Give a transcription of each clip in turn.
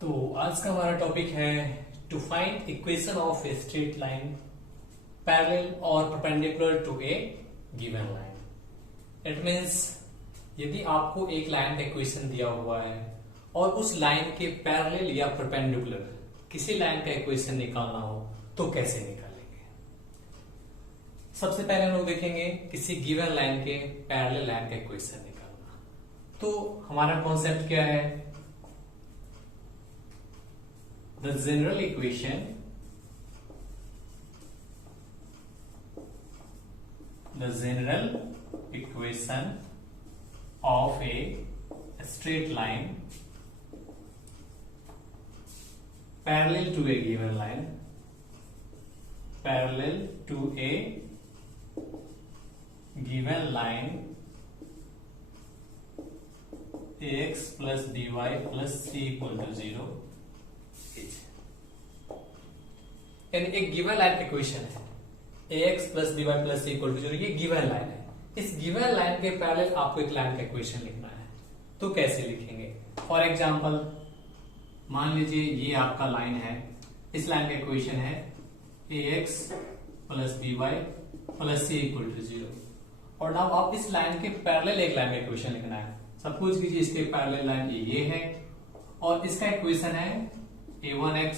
तो आज का हमारा टॉपिक है to find equation of a straight line parallel और perpendicular to a given line. It means यदि आपको एक लाइन का इक्वेशन दिया हुआ है और उस लाइन के पैरेलल या परपेंडिकुलर किसी लाइन का इक्वेशन निकालना हो तो कैसे निकालेंगे। सबसे पहले हम लोग देखेंगे किसी गिवन लाइन के पैरेलल लाइन का इक्वेशन निकालना। तो हमारा कॉन्सेप्ट क्या है? The general equation of a straight line parallel to a given line ax plus by plus c equal to 0 यानी एक गिवन लाइन इक्वेशन है ax plus dy plus c equal to 0। ये given line है। इस given line के parallel आपको एक line का इक्वेशन लिखना है। तो कैसे लिखेंगे? फॉर एग्जांपल मान लीजिए ये आपका लाइन है, इस लाइन का इक्वेशन है ax plus by plus c equal to 0। और नाउ आप इस लाइन के पैरेलल एक लाइन का इक्वेशन लिखना है। सपोज कीजिए इसके पैरेलल लाइन ये है और इसका इक्वेशन है a1x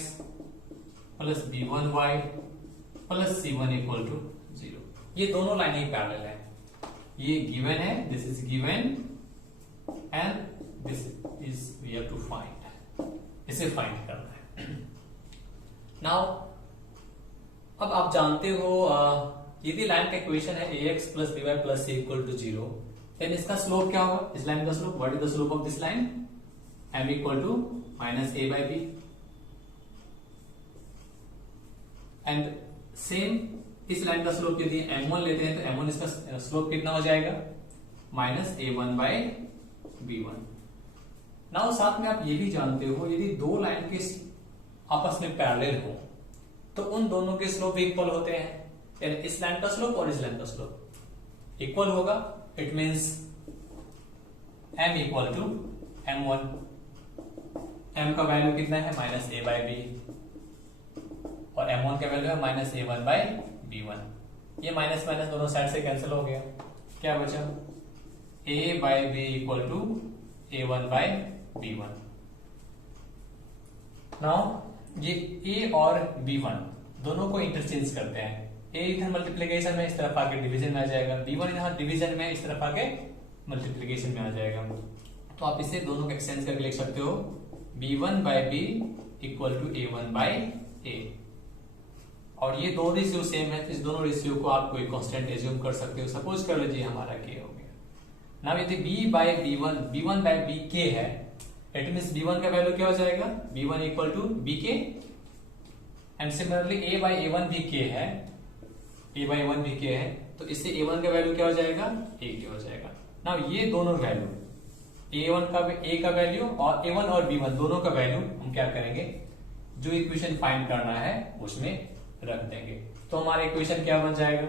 plus b1y plus c1 equal to 0। ये दोनों लाइन ही पैरेलल है। ये गिवन है, this is given and this is we have to find. इसे फाइंड करना है। नाउ अब आप जानते हो यदि लाइन का इक्वेशन है ax plus by plus c equal to 0, then इसका स्लोप क्या होगा? इस लाइन का slope, what is the slope of this line? m equal to minus a by b। And same इस लाइन का स्लोप यदि m1 लेते हैं तो m1 इसका स्लोप कितना हो जाएगा? Minus a1 by b1। Now साथ में आप ये भी जानते हो यदि दो लाइन के आपस में पैरेलल हो तो उन दोनों के स्लोप इक्वल होते हैं। यानी इस लाइन का स्लोप और इस लाइन का स्लोप इक्वल होगा। It means m equal to m1। m का वैल्यू कितना है? माइनस a बाई b और m1 का वैल्यू है माइनस a1 बाई b1। ये माइनस माइनस दोनों साइड से कैंसिल हो गया। क्या बचा? a by b equal to a1 by b1। Now ये a और b1 दोनों को इंटरचेंज करते हैं। a इधर मल्टीप्लीकेशन में इस तरफ आके डिवीजन में आ जाएगा, b1 यहाँ डिवीजन में इस तरफ आके मल्टीप्लीकेशन में आ जाएगा। तो आप इसे दोनों को एक्सचेंज करके लिख सकते हो b1 by b equal to a1 by a। और ये दो रेशियो सेम है, इस दोनों रेशियो को आप कोई कांस्टेंट एज्यूम कर सकते हो। सपोज कर लीजिए हमारा k हो गया। नाउ यदि b by b1 by b k है, इट मींस b1 का वैल्यू क्या हो जाएगा? b1 equal to bk and similarly a by a1 भी k है, a बाई a1 भी k है, तो इससे a1 का वैल्यू क्या हो जाएगा? a हो जाएगा। नाउ ये दोनों वैल्यू a का वैल्यू और a1 और b1 दोनों का वैल्यू हम क्या करेंगे? जो इक्वेशन फाइंड करना है उसमें रख देंगे। तो हमारा इक्वेशन क्या बन जाएगा?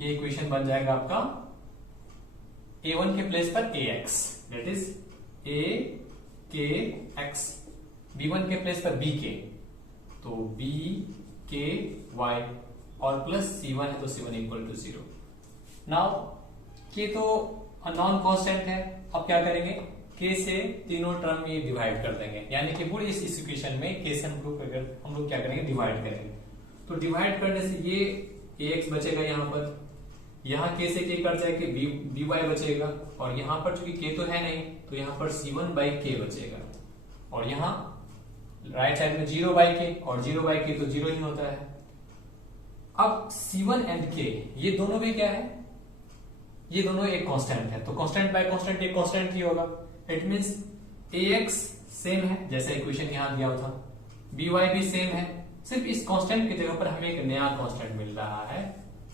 ये इक्वेशन बन जाएगा आपका a1 के प्लेस पर ax, that is akx, b1 के प्लेस पर bk, तो bky और प्लस c1 है तो c1 equal to 0। Now k तो नॉन कांस्टेंट है। अब क्या करेंगे? k से तीनों टर्म में डिवाइड कर देंगे, यानी कि पूरी इस इक्वेशन में k से हम लोग क्या करेंगे? डिवाइड करेंगे। तो डिवाइड करने से ये ax बचेगा, यहाँ k से k कट जाएगा, by बचेगा, और यहाँ पर चूंकि k तो है नहीं तो यहाँ पर c1 बाई k बचेगा, और यहाँ राइट साइड में 0 बाई k, और 0 बाई k तो 0 ही होता है। अब c1 एंड k ये दोनों भी क्या है? ये दोनों एक कांस्टेंट है, तो कांस्टेंट बाय कांस्टेंट एक कांस्टेंट ही होगा। इट मींस ax सेम है जैसा इक्वेशन यहां दिया था, by भी सेम है, सिर्फ इस कांस्टेंट की जगह पर हमें एक नया कांस्टेंट मिल रहा है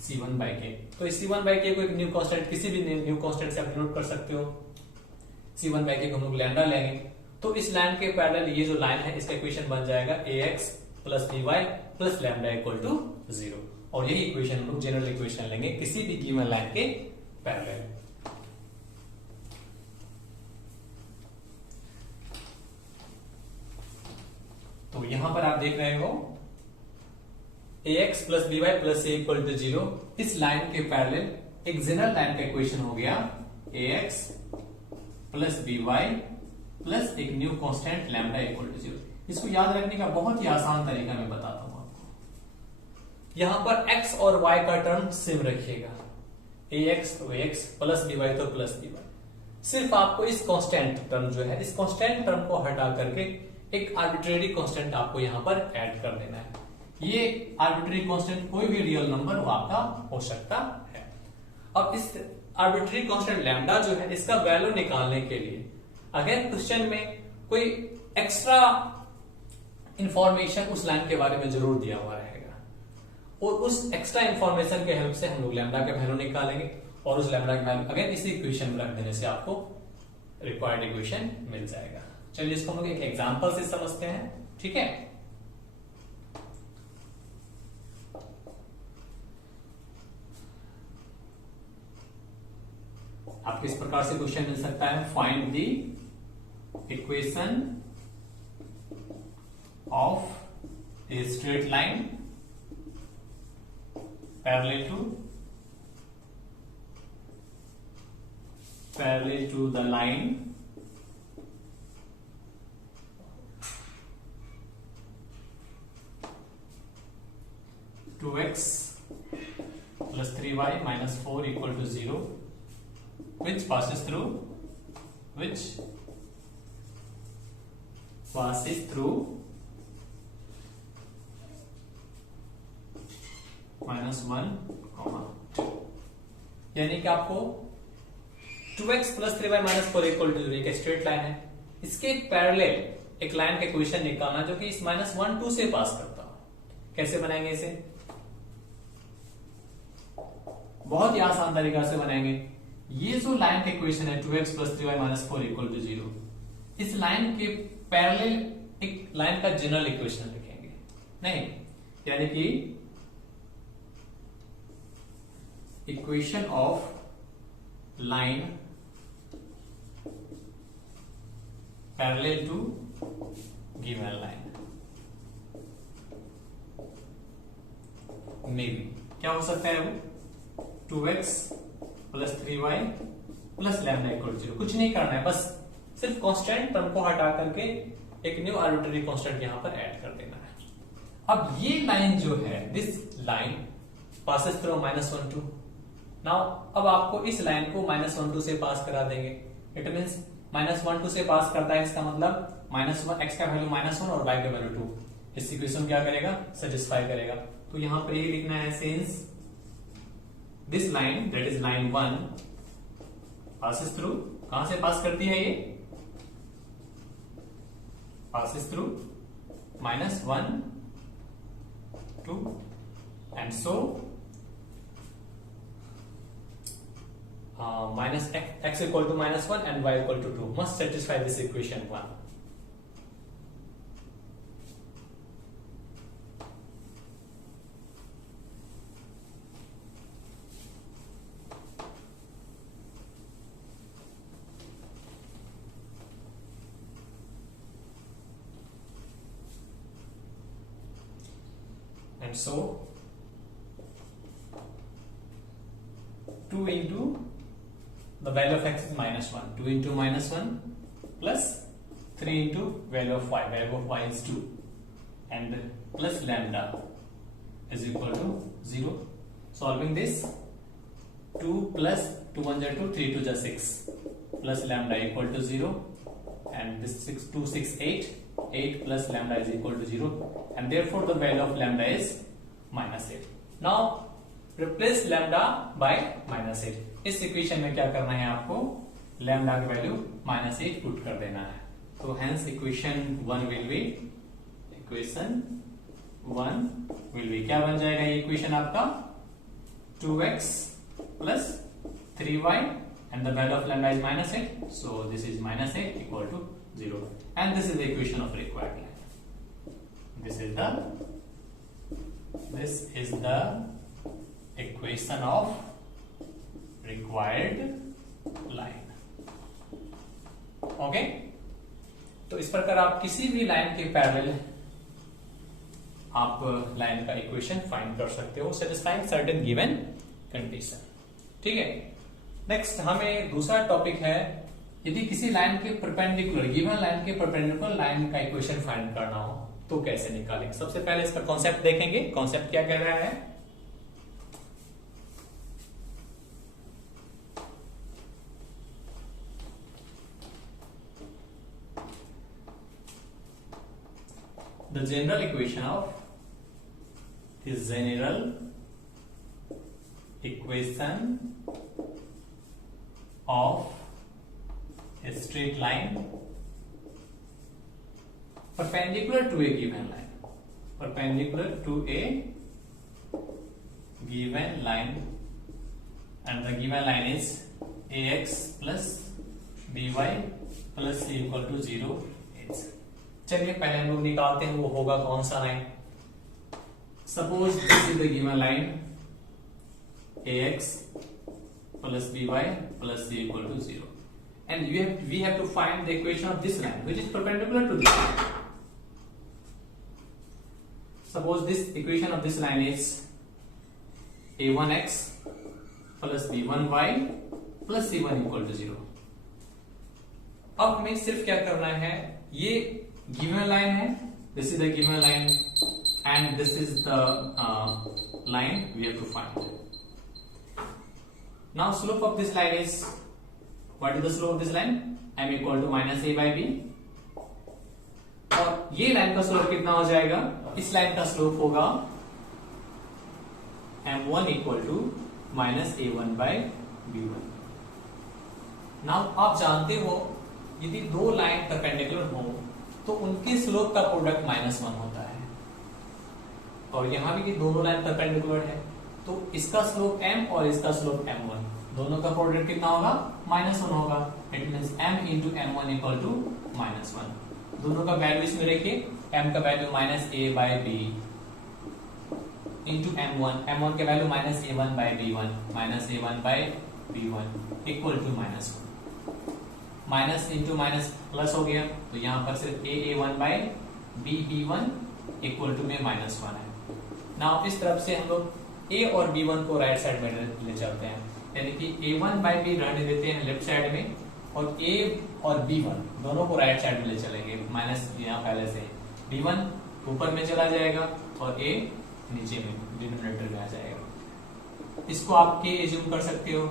c1 बाई k। तो इस c1 बाई k को एक न्यू कांस्टेंट, किसी भी न्यू कांस्टेंट से आप डिनोट कर सकते हो। c1 बाई k को हम लोग लैम्डा लेंगे। तो इस लाइन के पैरेलल ये जो लाइन है इसका इक्वेशन बन जाएगा ax plus by plus lambda equal to 0। और यही इक्वेशन हम लोग जनरल इक्वेशन लेंगे किसी भी गिवन लाइन के पैरेलल। तो यहां पर आप देख रहे हो ax plus by plus a equal to 0, इस लाइन के पैरेलल एक जनरल लाइन का इक्वेशन हो गया ax प्लस by प्लस एक new constant lambda equal to 0। इसको याद रखने का बहुत ही आसान तरीका मैं बताता हूं आपको। यहां पर x और y का टर्म सेम रखिएगा, ax तो ax प्लस by तो प्लस by। सिर्फ आपको इस कांस्टेंट टर्म जो है, इस कांस्टेंट टर्म को हटा करके एक आर्बिट्रेरी कांस्टेंट आपको यहां पर ऐड कर देना है। ये आर्बिट्रेरी कांस्टेंट कोई भी रियल नंबर वो आपका हो सकता है। अब इस आर्बिट्रेरी कांस्टेंट लैम्डा जो है, इसका वैल्यू निकालने के लिए अगेन क्वेश्चन में कोई एक्स्ट्रा इंफॉर्मेशन उस लाइन के बारे में जरूर दिया हुआ रहेगा, और उस एक्स्ट्रा इंफॉर्मेशन के हेल्प से हम लोग लैम्डा के वैल्यू निकालेंगे, और उस लैम्डा के वैल्यू अगेन इसी इक्वेशन में रख देने से आपको रिक्वायर्ड इक्वेशन मिल जाएगा। चलिए इसको हम लोग एक एग्जांपल से समझते हैं, ठीक है। आपको इस प्रकार से क्वेश्चन मिल सकता है, find the equation of a straight line parallel to the line two x plus 3y minus 4 equal to 0, which passes through -1, 2, यानी कि आपको 2x plus 3y minus 4 equal to 0 एक स्ट्रेट लाइन है, इसके पैरेलल एक लाइन का equation निकालना जो कि इस -1, 2 से पास करता हो। कैसे बनाएंगे इसे? बहुत ही आसान तरीका से बनाएंगे। ये जो लाइन का इक्वेशन है 2x plus 3y minus 4 equal to 0, इस लाइन के पैरेलल एक लाइन का जनरल इक्वेशन लिखेंगे, नहीं, यानी कि equation of line parallel to given line में भी क्या हो सकता है वो 2x plus 3y plus lambda equal 0। कुछ नहीं करना है, बस सिर्फ कांस्टेंट टर्म को हटा करके एक न्यू आर्बिट्रेरी कांस्टेंट यहां पर ऐड कर देना है। अब ये लाइन जो है, this line passes through -1, 2। Now अब आपको इस लाइन को -1, 2 से पास करा देंगे। इट मींस -1, 2 से पास करता है, इसका मतलब -1 x का वैल्यू -1 और y का वैल्यू 2। इस इक्वेशन क्या करेगा? सेटिस्फाई करेगा। तो यहां पर ये लिखना है, since this line that is line 1 passes through, कहां से पास करती है ये? Passes through -1, 2 and so minus x equal to -1 and y equal to 2 must satisfy this equation 1. And so 2 into the value of x is -1, 2 into -1 plus 3 into value of y is 2, and plus lambda is equal to 0. Solving this, 2 plus 2 1 2, 3 2 6 plus lambda equal to 0, and this 6 2 6 8 plus lambda is equal to 0, and therefore the value of lambda is -8. Now replace lambda by -8. इस equation में क्या करना है आपको? Lambda की value -8 put कर देना है। तो हेंस इक्वेशन 1 विल बी, क्या बन जाएगा ये इक्वेशन आपका? 2x plus 3y and the value of lambda is -8, so this is -8 equal to 0, and this is the equation of required line. This is the equation of required line. Okay, तो इस प्रकार आप किसी भी line के parallel आप line का equation find कर सकते हो सेटिस्फाइंग सर्टेन गिवन कंडीशन। ठीक है, नेक्स्ट हमें दूसरा टॉपिक है, यदि किसी लाइन के परपेंडिकुलर, गिवन लाइन के परपेंडिकुलर लाइन का इक्वेशन फाइंड करना हो तो कैसे निकालेंगे। सबसे पहले इसका कॉन्सेप्ट देखेंगे। कॉन्सेप्ट क्या कह रहा है, the general equation of a straight line perpendicular to a given line, and the given line is ax plus by plus c equal to 0 is। चलिए पहले हम लोग निकालते हैं वो होगा कौन सा line. Suppose this is the given line ax plus by plus c equal to 0 and we have to find the equation of this line which is perpendicular to this line. Suppose this equation of this line is a1x plus b1y plus c1 equal to 0। अब हमें सिर्फ क्या करना है, ये given line है, this is the given line and this is the line we have to find. Now slope of this line is, what is the slope of this line, m equal to minus a by B. और ये line का slope कितना हो जाएगा, इस line का slope होगा m1 equal to minus a1 by b1। Now आप जानते हो यदि दो लाइन परपेंडिकुलर हो तो उनके स्लोप का प्रोडक्ट -1 होता है, और यहां भी दोनों लाइन परपेंडिकुलर है तो इसका स्लोप m और इसका स्लोप m1, दोनों का प्रोडक्ट कितना होगा, -1 होगा। It means m into m1 equal to -1। दोनों का वैल्यू इसमें रखिए, m का value -a by B into m1 का value -a1 by b1, -a1 by b1 equal to -1। Minus into minus plus हो गया, तो यहां पर सिर्फ a1 by b1 equal to में -1 है। नाउ इस तरफ से हम लोग a और b1 को राइट साइड में ले चलते हैं, यानी कि a1 बाई b रहने देते हैं लेफ्ट साइड में, और a और b1 दोनों को राइट साइड में ले चलेंगे। माइनस यहाँ पहले से b1 ऊपर में चला जाएगा और a नीचे में डिनोमिनेटर में आ जाएगा। इसको आप k एज्यूम कर सकते हो।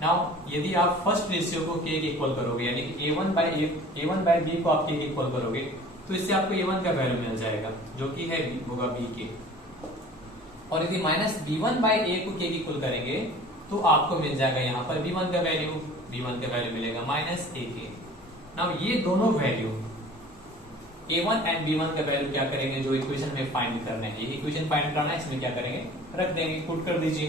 नाउ यदि आप फर्स्ट रेशियो को k के इक्वल करोगे, यानी कि a1 बाई b को आप k के इक्वल करोगे, तो इससे आपको a1 का वैल्यू मिल जाएगा जो कि है होगा b के। और यदि माइनस b1 बाई a को k के इक्वल करेंगे तो आपको मिल जाएगा यहाँ पर b1 का वैल्यू मिलेगा माइनस a के। नाउ ये दोनों वैल्यू a1 एंड b1 का वैल्यू क्या करेंगे, जो इक्वेशन में फाइंड करना है, ये इक्वेशन फाइंड करना है, इसमें क्या करेंगे, रख देंगे, पुट कर दीजिए।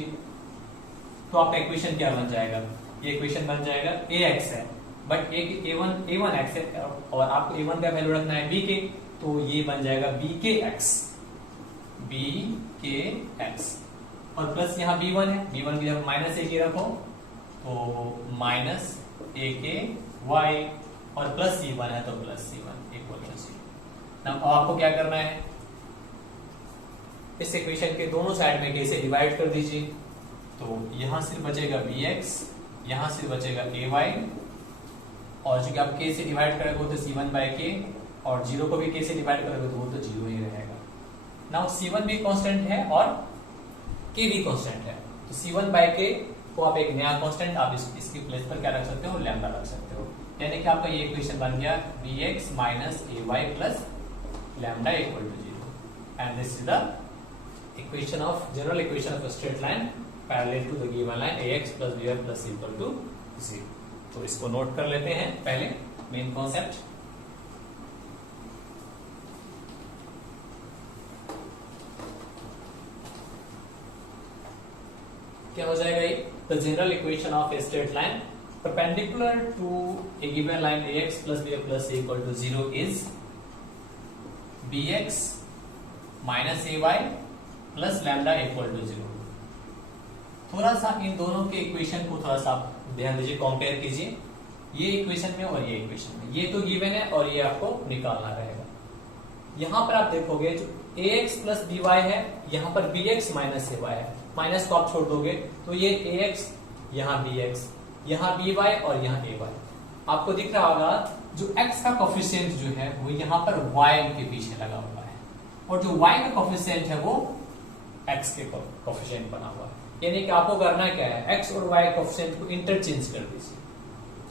तो आपका इक्वेशन क्या बन जाएगा, ये इक्वेशन बन जाएगा ax है, बट a1x है और आपको a1 का वैल्यू रखना है b के, तो ये बन जाएगा bkx और प्लस यहाँ b1 है, b1 की जब माइनस a के रखो तो माइनस a के y और प्लस c1 है तो प्लस c1 इक्वल टू 0। अब आपको क्या करना है, इस इक्वेशन के दोनों साइड में k से डिवाइड कर दीजिए, तो यहां सिर्फ बचेगा bx, यहां सिर्फ बचेगा ay, और जो कि आप k से डिवाइड करोगे तो c1 बाई k, और 0 को भी k से डिवाइड करोगे तो वो तो 0 ही रहेगा। नाउ c1 भी कांस्टेंट है और k भी कांस्टेंट है, तो c1 बाई k को आप एक नया कांस्टेंट आप इसकी प्लेस पर क्या रख सकते हो, लैम्डा रख सकते हो, यानी कि आपका ये इक्वेशन बन गया bx minus ay plus lambda equal to 0 and this is the equation of general equation of straight line parallel to the given line ax plus by plus c equal to 0। तो इसको note कर लेते हैं पहले main concept. क्या हो जाएगा ये, the general equation of a straight line perpendicular to a given line ax plus by plus c equal to 0 is bx minus ay plus lambda equal to 0। थोड़ा सा इन दोनों के इक्वेशन को थोड़ा सा ध्यान दीजिए, कंपेयर कीजिए, ये इक्वेशन में और ये इक्वेशन में, ये तो गिवन है और ये आपको निकालना रहेगा। यहां पर आप देखोगे जो ax प्लस by है, यहां पर bx माइनस ay है, माइनस को आप छोड़ दोगे तो ये ax, यहाँ bx, यहाँ by और यहाँ ay। आपको दिख रहा होगा जो x का कोफिशिएंट जो है वो यहाँ पर y के पीछे लगा हुआ है, और जो y का कोफिशिएंट है वो x के कोफिशिएंट बना हुआ है। यानी कि आपको करना क्या है, x और y कोफिशिएंट को इंटरचेंज कर दीजिए,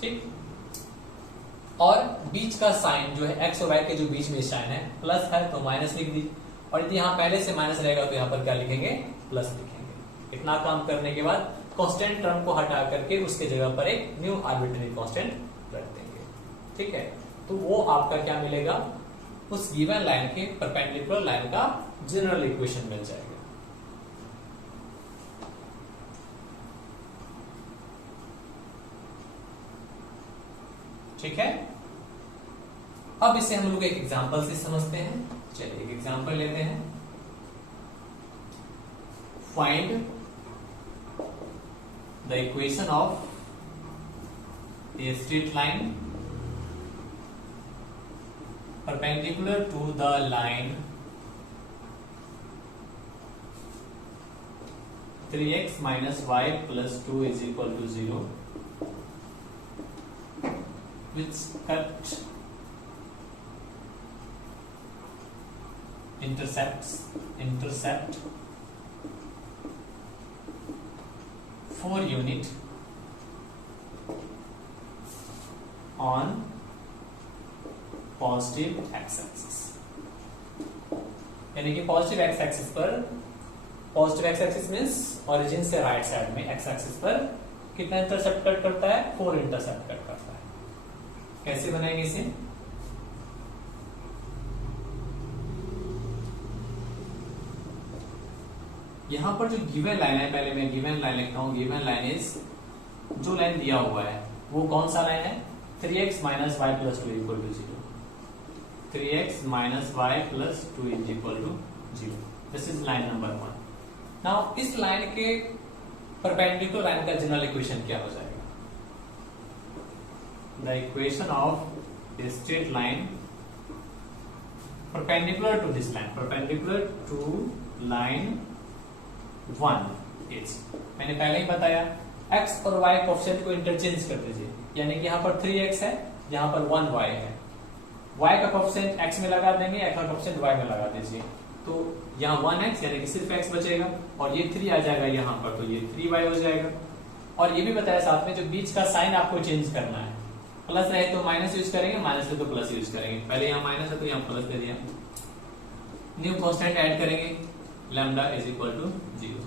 ठीक। और बीच का साइन जो है x और y के जो बीच में साइन है प्लस है तो माइनस लिख दीजिए, और यदि यहाँ पहले से माइनस रहेगा तो यहाँ पर क्या लिखेंगे, प्लस लिखेंगे। इतना काम करने के बाद कांस्टेंट टर्म को हटा करके उसके जगह पर एक न्यू आर्बिट्ररी कांस्टेंट रख देंगे, ठीक है। तो वो आपका क्या मिलेगा, उस गिवन लाइन के परपेंडिकुलर लाइन का जनरल इक्वेशन मिल जाएगा। ठीक है, अब इसे हम लोग एक एग्जांपल से समझते हैं। चलिए एक एग्जांपल लेते हैं। Find the equation of a straight line perpendicular to the line 3x minus y plus 2 is equal to 0, which intercept 4 unit on positive x axis. यानी कि पॉजिटिव एक्स एक्सिस पर, positive x axis means origin से right side में x axis पर कितना intercept cut करता है, 4 intercept cut करता है। कैसे बनाएंगे इसे, यहां पर जो गिवन लाइन है, पहले मैं गिवन लाइन लिखता हूं। गिवन लाइन इज, जो लाइन दिया हुआ है वो कौन सा लाइन है, 3x minus Y plus 2 equal to 0। 3x minus Y plus 2 is equal to 0। This is line number 1। Now इस लाइन के परपेंडिकुलर लाइन का जनरल इक्वेशन क्या हो जाएगा, the equation of a straight line perpendicular to this line, perpendicular to line 1 is, मैंने पहले ही बताया x और y कोफिशिएंट को इंटरचेंज कर दीजिए। यानी कि यहाँ पर 3x है, यहाँ पर 1y है, y का कोफिशिएंट x में लगा देंगे, x का कोफिशिएंट y में लगा दीजिए, तो यहाँ 1x यानी कि सिर्फ x बचेगा, और ये 3 आ जाएगा यहाँ पर, तो ये 3y हो जाएगा। और ये भी बताया साथ में जो बीच का साइन आपको चेंज करना है, प्लस रहे तो माइनस यूज करेंगे, माइनस है तो प्लस यूज करेंगे। पहले यहाँ माइनस है तो यहाँ प्लस दे दिया, न्यू कांस्टेंट ऐड करेंगे, लैम्डा इज इक्वल टू 0।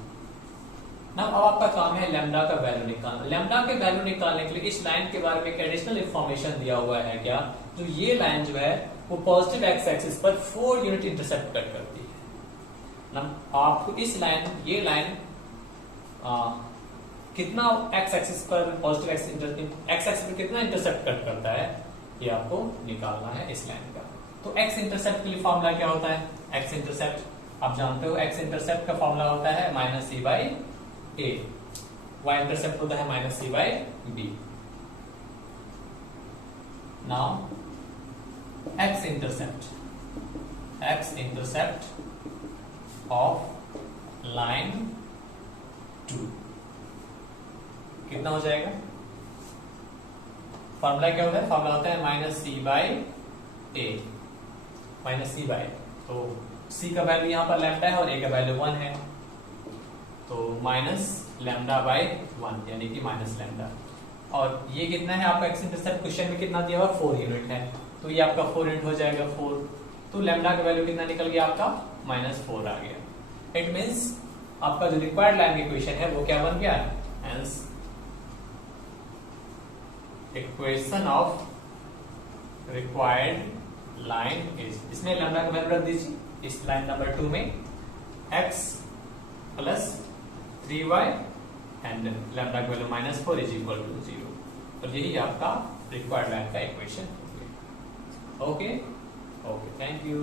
अब आपका काम है लैम्डा का वैल्यू निकालना। लैम्डा के वैल्यू निकालने के लिए इस लाइन के बारे में एक एडिशनल इंफॉर्मेशन दिया हुआ है क्या, जो ये लाइन जो है वो पॉजिटिव एक्स एक्सिस पर 4 यूनिट इंटरसेप्ट कट करती है। आपको इस लाइन, ये लाइन कितना एक्स एक्सिस पर, पॉजिटिव एक्स एक्सिस पर कितना इंटरसेप्ट कट करता है, ये आपको निकालना है इस लाइन का। तो एक्स इंटरसेप्ट के लिए फॉर्मूला क्या होता है, एक्स इंटरसेप्ट आप जानते हो, एक्स इंटरसेप्ट का फॉर्मूला होता है minus C by A, Y intercept होता है minus C by B. Now X intercept of line 2 कितना हो जाएगा, फॉर्मूला क्या होता है, फॉर्मूला होता है minus C by A, minus C by, तो सी का वैल्यू यहां पर लैम्डा है और ए का वैल्यू 1 है, तो माइनस लैम्डा बाई 1 यानी कि माइनस लैम्डा। और ये कितना है आपका एक्स इंटरसेप्ट, क्वेश्चन में कितना दिया हुआ, 4 यूनिट है, तो ये आपका 4 यूनिट हो जाएगा 4, तो लैम्डा का वैल्यू कितना निकल गया आपका, -4 आ गया। इट मींस आपका जो रिक्वायर्ड लाइन इक्वेशन है वो क्या बन गया, hence equation of required line is, इसमें लैम्डा का वैल्यू रख दीजिए इस लाइन नंबर 2 में, x plus 3y and lambda का वैल्यू -4 इज इक्वल टू 0। तो यही आपका रिक्वायर्ड लाइन का इक्वेशन। Okay, thank you.